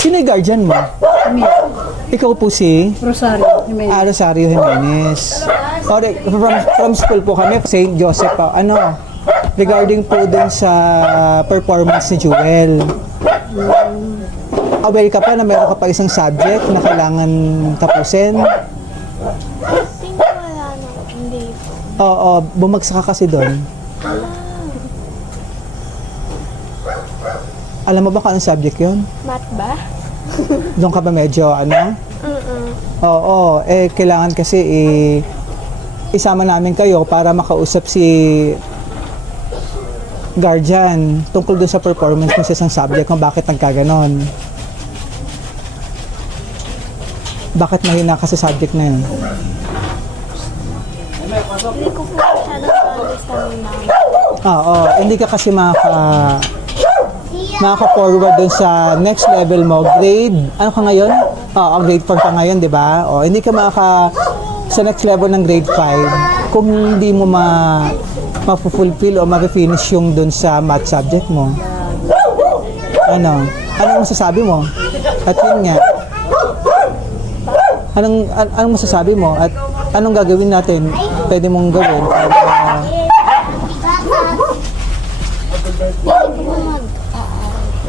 Sino yung guardian mo? Kami. Ikaw po si Rosario. Jimenez. Rosario Jimenez. Okay, from school po kami, St. Joseph pa. Ano, regarding po dun sa performance ni Jewel. Aware ka pa na meron ka pa isang subject na kailangan tapusin? Think wala na. Hindi po. Oo, bumagsak ka kasi doon. Alam mo ba kung anong subject yun? Math ba? Doon ka ba medyo ano? Mm-mm. Oo, kailangan kasi isama namin kayo para makausap si guardian tungkol doon sa performance mo sa isang subject kung bakit nagkaganon. Bakit mahina ka sa subject na yun? Hindi ko po masyadong understand na. Oo, hindi ka kasi makaka-forward dun sa next level mo. Grade, ano ka ngayon? Oo, grade 4 ka ngayon, di ba? O, hindi ka sa next level ng grade 5 kung hindi mo ma-fulfill o ma-finish yung dun sa math subject mo. Ano? Anong masasabi mo? At yun nga. Anong masasabi mo? At anong gagawin natin? Pwede mong gawin para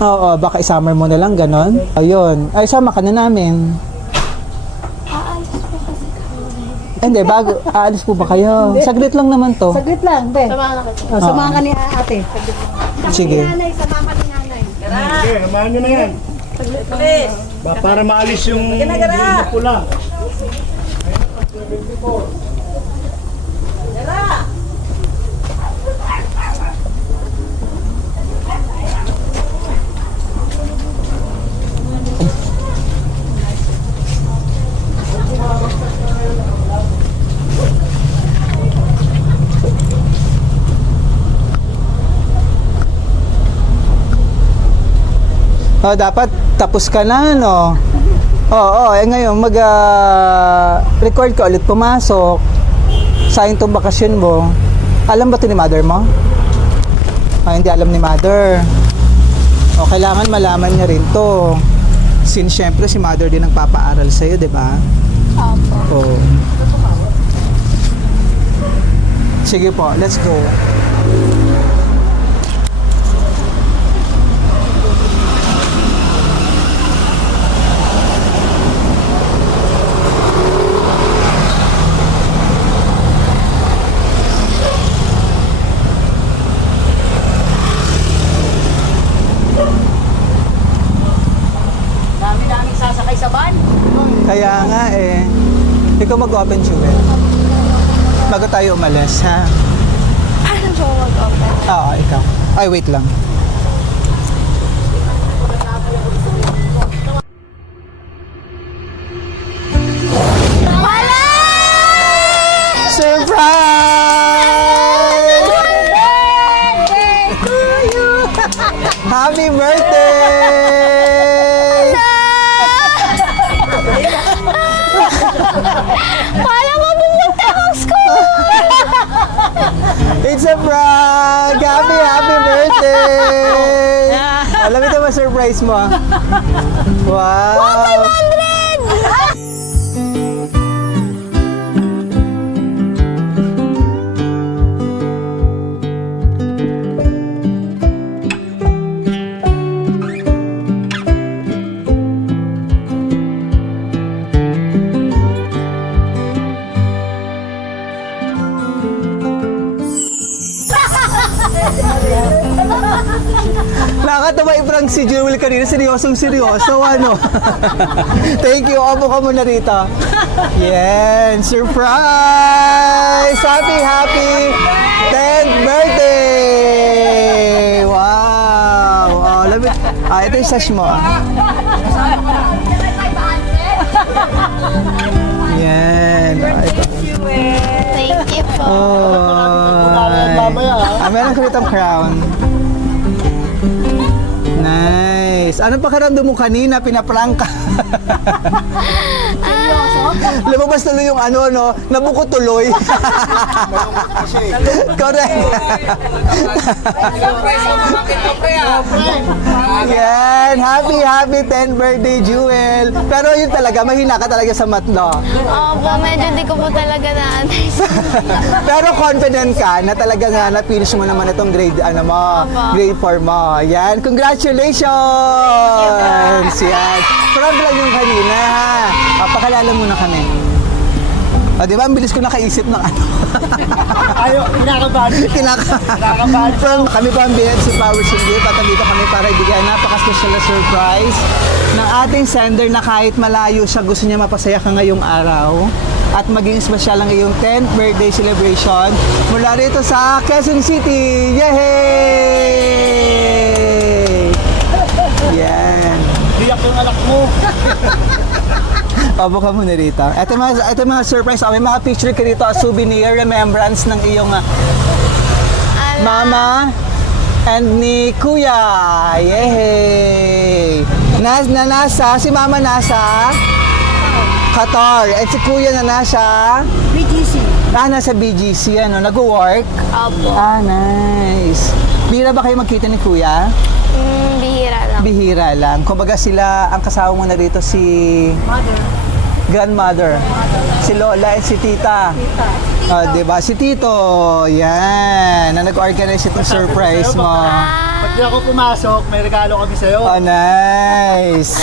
oo, baka i-summer mo na lang, ganon. Ayun. Ay, sama ka na namin. Aalis po kasi kami. Hindi, aalis po ba kayo? Saglit lang naman to. Saglit lang, be. Samahan ka ni ate. Sige. Samahan ka ni nanay. Okay, namahan nyo na yan. Para maalis yung pula. Oh, dapat tapos ka na, no? Oo, ngayon record ka ulit pumasok. Sayang tong bakasyon mo. Alam ba ito ni mother mo? Hindi alam ni mother. O, kailangan malaman niya rin to. Since syempre si mother din ang papaaral sa'yo, di ba? Opo. Oo. Sige po, let's go. Dami-daming sasakay sa van. Kaya nga ikaw mag-open jewel. Bago tayo umalis, ha? Ano po mag-open? Oo, ikaw. Ay, wait lang. Wala! Surprise! Happy birthday! Wala mo pumunta akong school! It's a prank! Happy birthday! Alam mo ito ba surprise mo? Wow! 500! Nakakatawa i-prank si Jewel kanina. Seryosong seryoso, ano? Thank you. Opo ka muna rito. Yan. Surprise! Happy 10th birthday! Wow! Oh, ito yung sash mo. Yan. Ito. Thank you po. Meron ka ritong crown. Nice. Ano pakiramdam mo kanina? Pinaprank ka. Lumabas tuloy yung ano, no? Nabuko tuloy. Correct. Yan. Happy 10th birthday, Jewel. Pero yun talaga, mahina ka talaga sa math, no? Opo, medyo di ko po talaga na-understand. Pero confident ka na talaga nga na-finish mo naman itong grade, ano mo, grade 4 mo. Yan. Congratulations! Yan. From vlog yung kanina, ha? Pakalala muna kami. O, di ba? Ang bilis ko nakaisip ng ano. Ayaw, kinakabahan. Kinakabahan. From kami po ang BFC Power Gift at nandito kami para ibigay napaka-special na surprise ng ating sender na kahit malayo siya, gusto niya mapasaya ka ngayong araw at maging special ang iyong 10th birthday celebration mula rito sa Quezon City. Yay! Yan. Tiyak yung anak mo. Opo ka muna rito. Ito mga surprise. May mga picture ka dito, souvenir, remembrance ng iyong mama and ni kuya. Yay! Si mama nasa Qatar. At si kuya na nasa BGC. nasa BGC. Ano, nag-work? Opo. Nice. Bira ba kayo magkita ni kuya? Bihira lang. Bihira lang. Kumbaga sila, ang kasama mo na rito si grandmother, si Lola at si Tita. Diba? Si Tito. Yan. Na nag-organize itong surprise mo. Pag di ako pumasok, may regalo kami sa'yo. Oh, nice.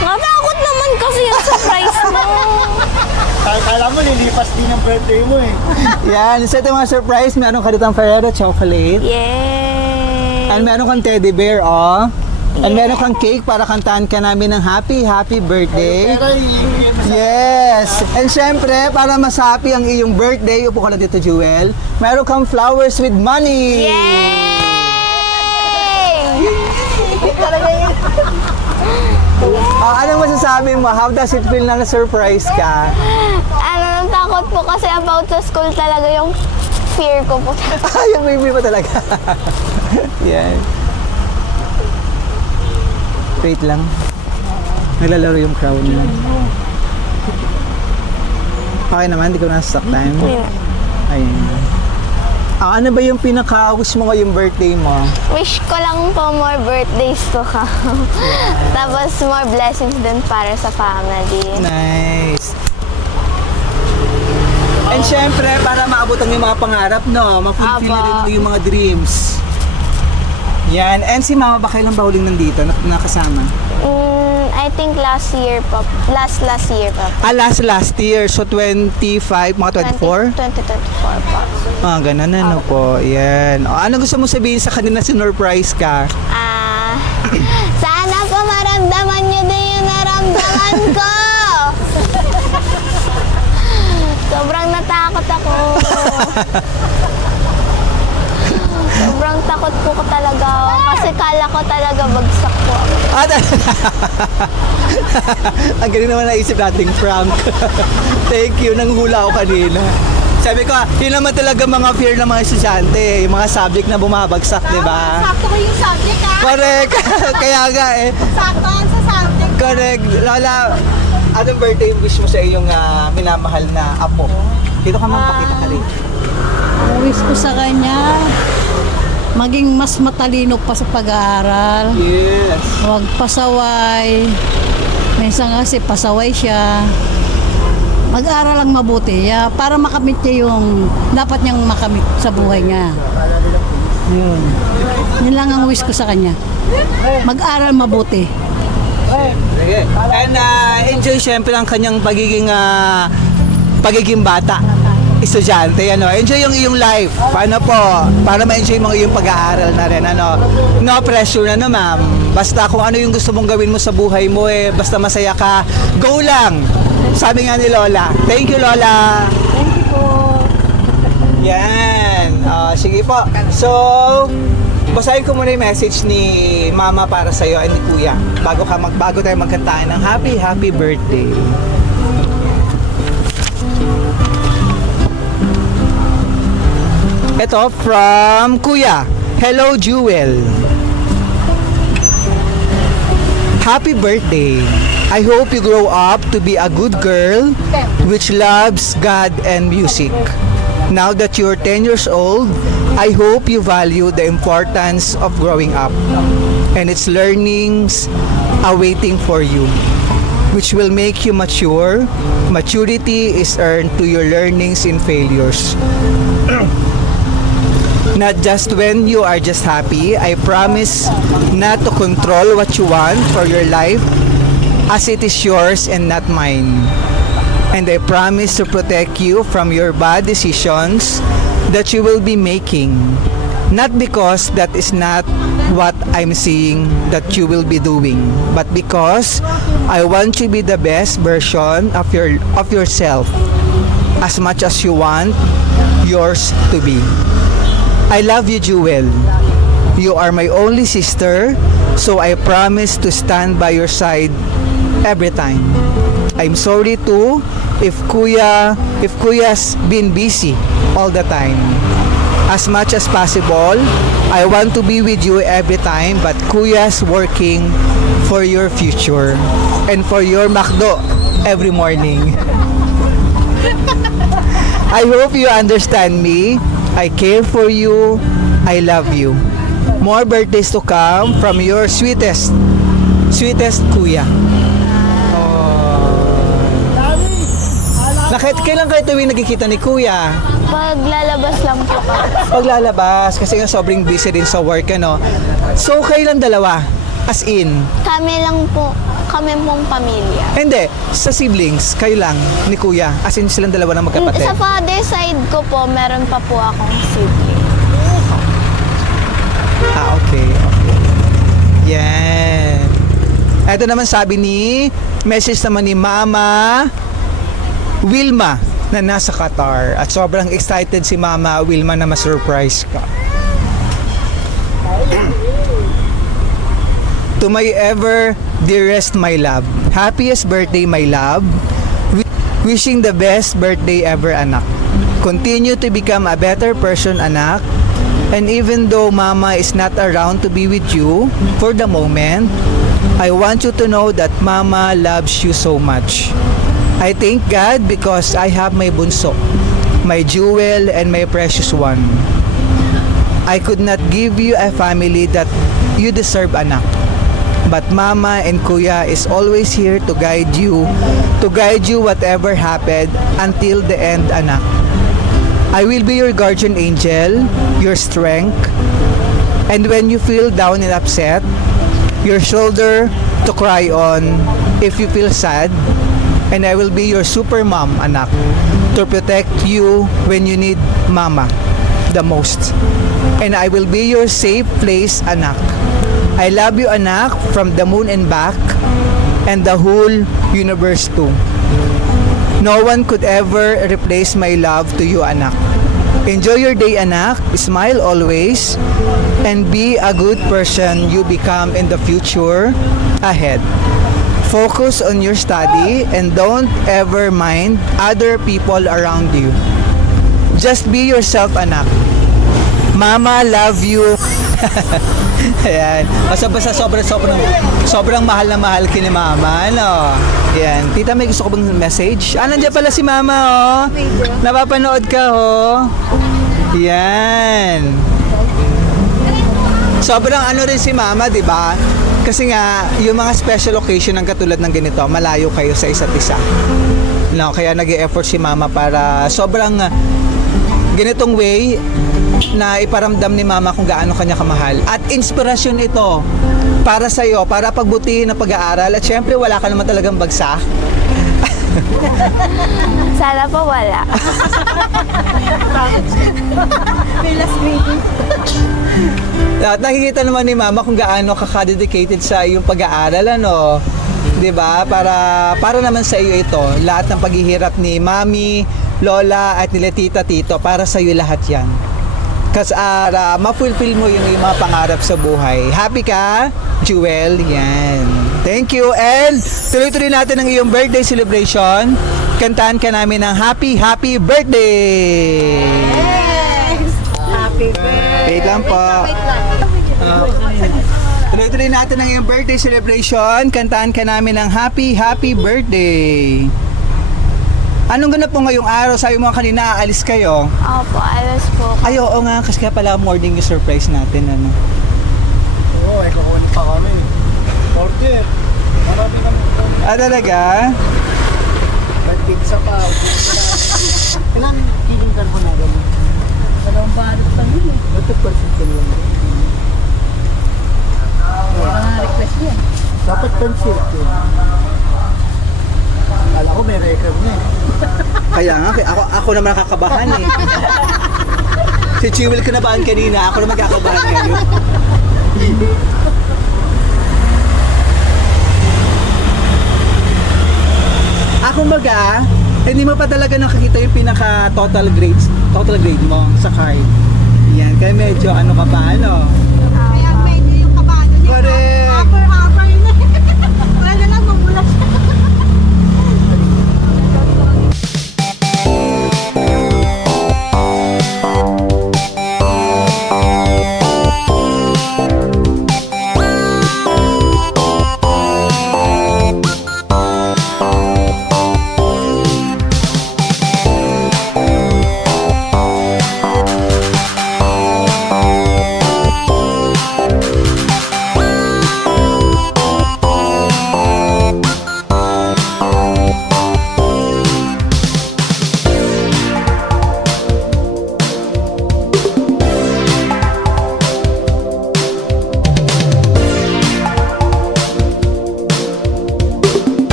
Natakot naman kasi yung surprise mo. Kala mo, lilipas din ang birthday mo eh. Yan. Sa itong mga surprise, meron ka dito ang Ferrero chocolate. Yay! And meron kang teddy bear, oh. And meron kang cake para kantahan ka namin ng happy birthday. Pero iiwan mo sa... Yes! And syempre, para mas happy ang iyong birthday, upo ka lang dito, Jewel, meron kang flowers with money! Yay! Anong masasabi mo? How does it feel na na-surprise ka? Natakot po kasi about sa school talaga yung fear ko po. Yung baby pa talaga. Yan. Wait lang. Naglalaro yung crown mo. Okay naman, di ko nasasaktan. Ayun. Ano ba yung pinaka-wish mo ngayong birthday mo? Wish ko lang po more birthdays to come. Tapos more blessings din para sa family. Nice. And syempre, para maabutan yung mga pangarap, no? Ma-fulfill na rin mo yung mga dreams. Yan. And si mama ba kailan ba huling nandito? Nakasama? I think last year pa. Last year pa. Last year. So 25, mga 24? 2024 pa. Ganun na, no po. Yan. Ano gusto mo sabihin sa kanila sinurprise ka? Sana po maramdaman nyo din yung naramdaman ko. Sobrang natakot ako. Sobrang takot po ko talaga. Kasi kala ko talaga bagsak po ako. Ang galing naman naisip nating prank. Thank you. Nanghula ako kanina. Sabi ko, yun naman talaga mga fear ng mga estudyante. Yung mga subject na bumabagsak, di ba? Sakto ko yung subject, ha? Correct. Kaya nga eh. Sakto sa subject. Correct. Lola, anong birthday wish mo sa iyong minamahal na apo? Dito ka magpakita ka rin. Ang wish ko sa kanya, maging mas matalino pa sa pag-aaral. Yes. Huwag pasaway. Minsan kasi pasaway siya. Mag-aral lang mabuti para makamit niya yung dapat niyang makamit sa buhay niya. Yun lang ang wish ko sa kanya. Mag-aral mabuti. Sige. And enjoy syempre ang kanyang pagiging bata. Estudyante, enjoy yung iyong life. Paano po? Para ma-enjoy mo yung pag-aaral na rin, No pressure na, ma'am. Basta kung ano yung gusto mong gawin mo sa buhay mo, basta masaya ka, go lang! Sabi nga ni Lola. Thank you, Lola! Thank you po. Yan. Sige po. So, basahin ko muna yung message ni Mama para sa'yo and ni Kuya bago tayo magkantaan ng happy birthday. Ito from Kuya. Hello, Jewel. Happy birthday! I hope you grow up to be a good girl which loves God and music. Now that you're 10 years old, I hope you value the importance of growing up and its learnings awaiting for you, which will make you mature. Maturity is earned to your learnings in failures. Not just when you are just happy. I promise not to control what you want for your life, as it is yours and not mine. And I promise to protect you from your bad decisions that you will be making. Not because that is not what I'm seeing that you will be doing, but because I want you to be the best version of yourself, as much as you want yours to be. I love you, Jewel. You are my only sister, so I promise to stand by your side every time. I'm sorry too if Kuya's been busy all the time. As much as possible, I want to be with you every time, but Kuya's working for your future and for your McDo every morning. I hope you understand me. I care for you. I love you. More birthdays to come from your sweetest Kuya. Kailan kayo tuwing nagkikita ni Kuya? Paglalabas lang po kami. Paglalabas, kasi nga sobrang busy din sa work, ano? So, kailan dalawa? As in? Kami lang po, kami pong pamilya. Hindi, sa siblings, kayo lang ni Kuya. As in, silang dalawa na magkapatid. Sa father side ko po, meron pa po akong sibling. Okay. Yan. Ito naman sabi message naman ni Mama Wilma na nasa Qatar. At sobrang excited si Mama Wilma na ma-surprise ka. To my ever dearest my love, happiest birthday my love. Wishing the best birthday ever, anak. Continue to become a better person, anak. And even though Mama is not around to be with you for the moment, I want you to know that Mama loves you so much. I thank God because I have my bunso, my jewel, and my precious one. I could not give you a family that you deserve, anak. But Mama and Kuya is always here to guide you whatever happened until the end, anak. I will be your guardian angel, your strength, and when you feel down and upset, your shoulder to cry on if you feel sad, and I will be your super mom, anak, to protect you when you need Mama the most. And I will be your safe place, anak. I love you, anak, from the moon and back, and the whole universe too. No one could ever replace my love to you, anak. Enjoy your day, anak. Smile always, and be a good person you become in the future ahead. Focus on your study and don't ever mind other people around you. Just be yourself, anak. Mama love you. Ayan. Basta sobrang mahal na mahal ki ni Mama, ano? Ayan. Tita, may gusto ko bang message? Nandiyan pala si Mama, oh. Napapanood ka, oh. Ayan. Sobrang ano rin si Mama, di ba? Kasi nga, yung mga special occasion ng katulad ng ganito, malayo kayo sa isa't isa. No, kaya nag-e-effort si Mama para sobrang ganitong way na iparamdam ni Mama kung gaano kanya kamahal. At inspirasyon ito para sa'yo, para pagbutihin ng pag-aaral. At syempre, wala ka naman talagang bagsak. Sana po wala. At nakikita naman ni Mama kung gaano ka-dedicated sa iyong pag-aaral, ano? 'Di ba? Para naman sa iyo ito, lahat ng paghihirap ni Mami, Lola at nila Tita Tito, para sa iyo lahat 'yan. Kasi ma-fulfill mo yung mga pangarap sa buhay. Happy ka, Jewel? Yan. Thank you. And tuloy-tuloy natin ang iyong birthday celebration. Kantahan ka namin ng happy birthday! Happy birthday! Wait lang po. Tuloy-tuloy natin ang iyong birthday celebration. Kantaan ka namin ng happy, happy birthday. Anong ganap po ngayong araw? Sabi mo kanina, aalis kayo. Opo, alas po. Ay, oo nga, kasi kaya pala morning yung surprise natin, ano. Oo, kukunin pa kami. Order. Marami naman. Ah, talaga? Nagtig sa pa. Kailan kiling ka po na gano'n? Dalawang balot pa yun eh. Ba't percent ka lang? Request niya. Dapat pencil yun. Kala ko may record na eh. Kaya nga, ako naman nakakabahan eh. Si Chiwil kinabahan kanina, ako naman kakabahan ngayon. Ako maga, hindi mo pa talaga nakakita yung pinaka total grade mo sa card. Yan, kaya medyo ano ka pa, ano? Kaya medyo yung kabado niya. Correct! Upper yun. Wala na lang mamulas.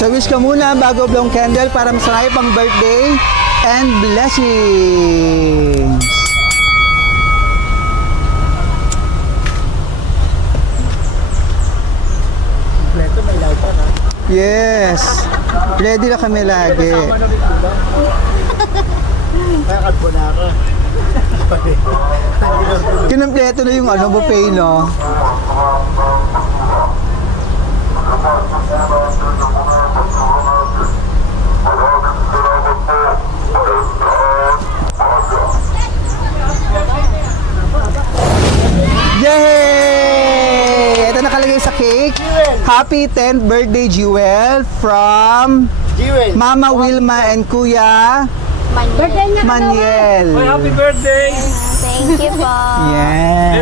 So wish ka muna bago blow candle para masarap pang birthday and blessings. Kompleto, may light pa na. Yes. Ready na kami lagi. Kasama na rin ba? Kaya kadbo na ako. Kinumpleto na yung ano, buffet, no? Yay! Ito nakalagay sa cake. Happy 10th birthday, Jewel, from Jewel. Mama Wilma and Kuya Birthday niya. Maniel. Happy birthday! Thank you po. Yan.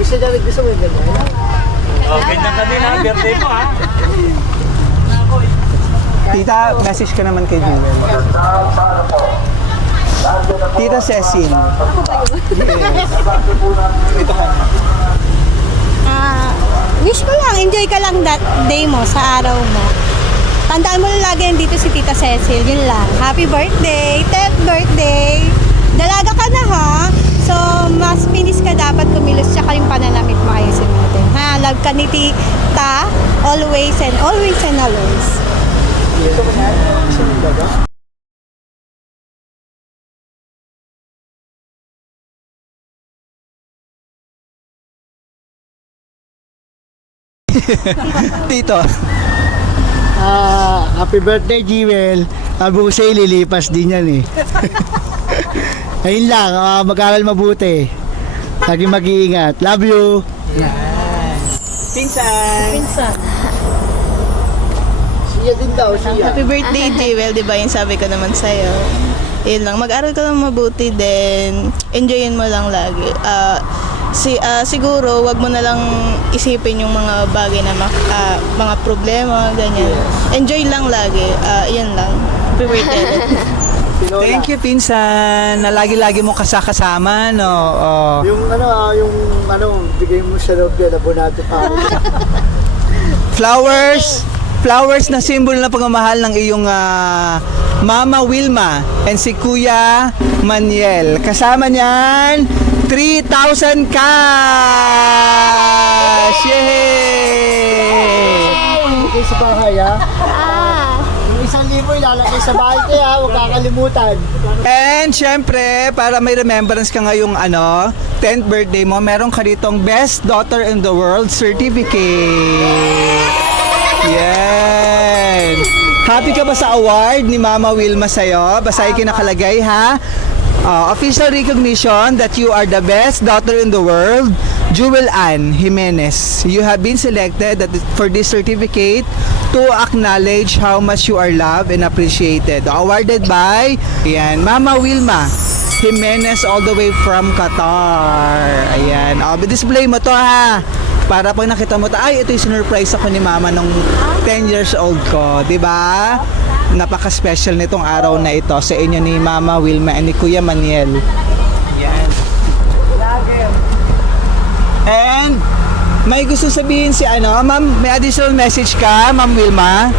Gusto niya, gusto mo yung ganyan? Oh, ganyan kanina, birthday mo ha. Tita, message ka naman kay Jewel. Tita Cecil. Yes. Ito ka na. Wish ko lang, enjoy ka lang that day mo, sa araw mo. Tandaan mo lang lagi dito si Tita Cecil, yun lang. Happy birthday, 10th birthday. Dalaga ka na ha. So, mas pinis ka dapat kumilos, tsaka yung pananamit mo ayusin natin. Ha, love ka ni Tita, always and always and always. Gusto mo yan? Gusto mo yung gaga? Tito. Happy birthday, Jewel. Sabi ko sa'yo, lilipas din yan eh. Ayun lang, mag-aral mabuti. Lagi mag-iingat. Love you. Pinsan. Siya din daw, siya. Happy birthday, Jewel, di ba yung sabi ko naman sa'yo? Yun lang, mag-aral ka lang mabuti din, enjoyin mo lang lagi. Siguro, wag mo na lang isipin yung mga bagay na mga problema, ganyan. Enjoy lang lagi, yun lang. Happy birthday. Thank you, Pinsan, na lagi-lagi mo kasama, no? Oh. Yung bigay mo sa loob yan, abonado pa. Flowers na simbolo ng pagmamahal ng iyong Mama Wilma and si Kuya Maniel. Kasama niyan, 3,000 cash! Yay! Okay sa bahay, ha? Yung 1,000 ilalagay sa bahay kaya, huwag kakalimutan. And syempre, para may remembrance ka ngayong 10th birthday mo, meron ka ditong Best Daughter in the World Certificate. Yan! Happy ka ba sa award ni Mama Wilma sa'yo? Basahin ko yung nakalagay, ha? Official recognition that you are the best daughter in the world, Jewel Ann Jimenez. You have been selected for this certificate to acknowledge how much you are loved and appreciated. Awarded by Mama Wilma Jimenez all the way from Qatar. Ayan. Display mo to, ha? Para pag nakita mo to, ay, ito yung sinurprise ako ni Mama nung 10 years old ko. Diba? Napaka-special nitong araw na ito sa inyo ni Mama Wilma and ni Kuya Maniel. Yan. And may gusto sabihin si Ma'am, may additional message ka, Ma'am Wilma?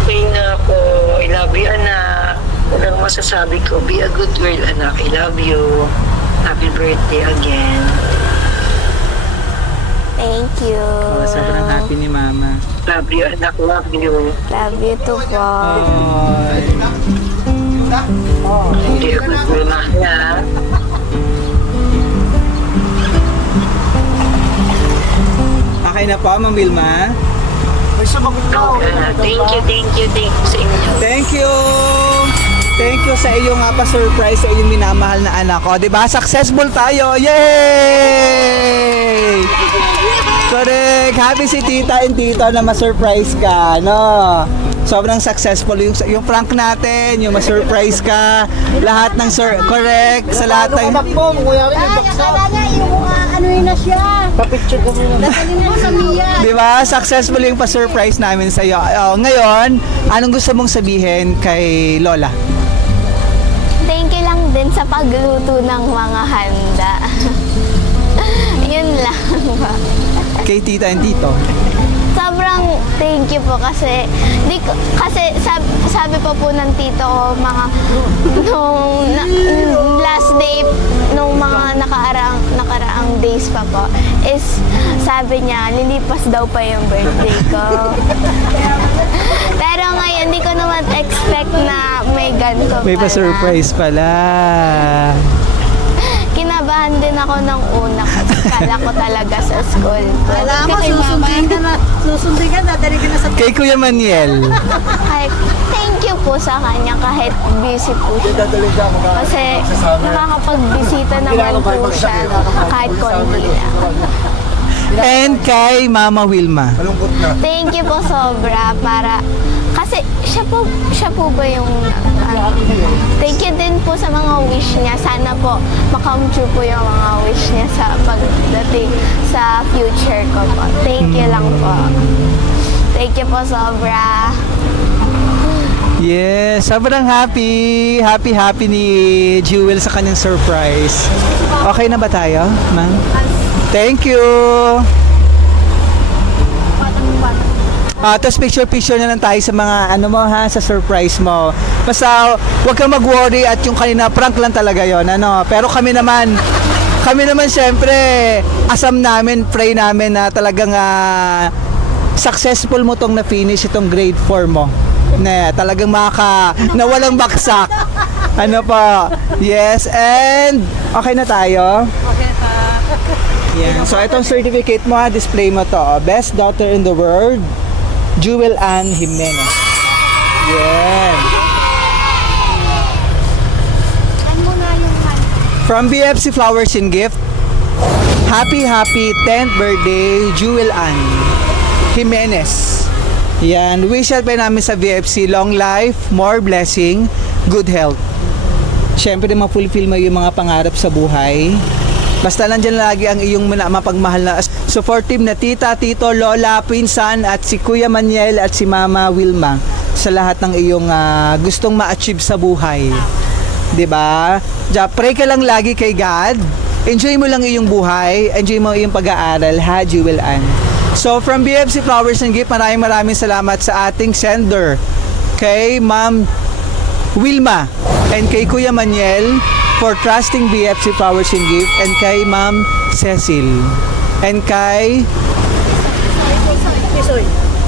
Okay na ako. I love you, anak. Walang masasabi ko. Be a good girl, anak. I love you. Happy birthday again. Thank you. Sobrang happy ni Mama. Love you, anak. Love you. Love you too po. Be a good girl, anak. Okay na po, Ma'am Wilma? Okay, anak. Thank you sa inyo. Thank you! Thank you sa iyong pa-surprise sa iyong minamahal na anak ko. Diba? Successful tayo! Yay! Correct! Happy si tita and tito na ma-surprise ka, no? Sobrang successful yung prank natin, yung ma-surprise ka, lahat ng correct, sa lahat ng... Akala niya yung ano yun na siya. Papicture ka muna. Dadalhin mo sa Mia. Diba? Successful yung pa-surprise namin sa iyo. Ngayon, anong gusto mong sabihin kay Lola? Thank you lang din sa pagluto ng mga handa. Yun lang. Kay tita and tito? Sobrang thank you po kasi sabi pa po ng tito ko nung last day nung mga nakaraang days pa po is sabi niya lilipas daw pa yung birthday ko. Pero ngayon hindi ko naman expect na may ganito pala. May pa-surprise pala. Kinabahan din ako ng una kasi kala ko talaga sa school. Alam mo, susundin ka na, dali ka na sa... Kay Kuya Maniel. Kahit, thank you po sa kanya kahit busy po siya. Kasi nakakapagbisita naman po siya kahit konti lang. And kay Mama Wilma. Thank you po sobra para kasi siya po ba yung thank you din po sa mga wish niya. Sana po ma-come true po yung mga wish niya sa pagdating sa future ko po. Thank you lang po. Thank you po sobra. Yes, sobrang happy. Happy ni Jewel sa kanyang surprise. Okay na ba tayo, ma'am? Thank you. Tapos picture na lang tayo sa mga mo ha, sa surprise mo. Basta huwag kang mag-worry at yung kanina prank lang talaga yon, Pero kami naman syempre asam namin, pray namin na talagang successful mo tong na-finish itong grade 4 mo. Na talagang na walang baksak. Yes, and okay na tayo. Yan. So itong certificate mo, display mo to. Best daughter in the world, Jewel Ann Jimenez. Yan. From BFC Flowers and Gift, happy 10th birthday, Jewel Ann Jimenez. Yan. Wish pa namin sa BFC, long life, more blessing, good health. Siyempre, ma-fulfill mo yung mga pangarap sa buhay. Basta nandyan lagi ang iyong mapagmahal na supportive na tita, tito, lola, pinsan at si Kuya Maniel at si Mama Wilma sa lahat ng iyong gustong ma-achieve sa buhay. 'Di ba? Pray ka lang lagi kay God. Enjoy mo lang iyong buhay, enjoy mo iyong pag-aaral, ha, Jewel Ann. So from BFC Flowers and Gift, maraming salamat sa ating sender kay Ma'am Wilma and kay Kuya Maniel for trusting BFC Flowers and Gift, and kay Ma'am Cecil and kay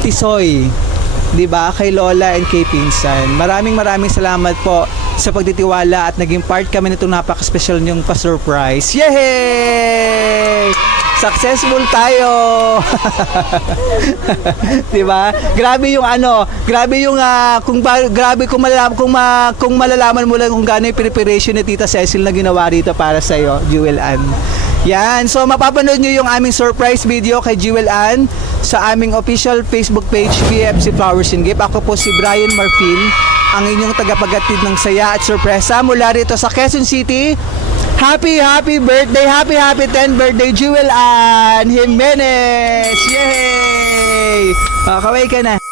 Tisoy, diba? Kay Lola and kay Pinsan. Maraming salamat po sa pagtitiwala at naging part kami nitong napaka-special niyong pa-surprise. Yay! Successful tayo. 'Di ba? Grabe yung kung malalaman mo lang kung gaano yung preparation ni Tita Cecil na ginawa rito para sa iyo, Jewel Ann. Yan, so mapapanood nyo yung aming surprise video kay Jewel Ann sa aming official Facebook page, BFC Flowers and Gift. Ako po si Brian Marfil, ang inyong tagapaghatid ng saya at sorpresa mula rito sa Quezon City. Happy birthday, happy 10th birthday, Jewel Ann Jimenez! Yay! Kaway ka na.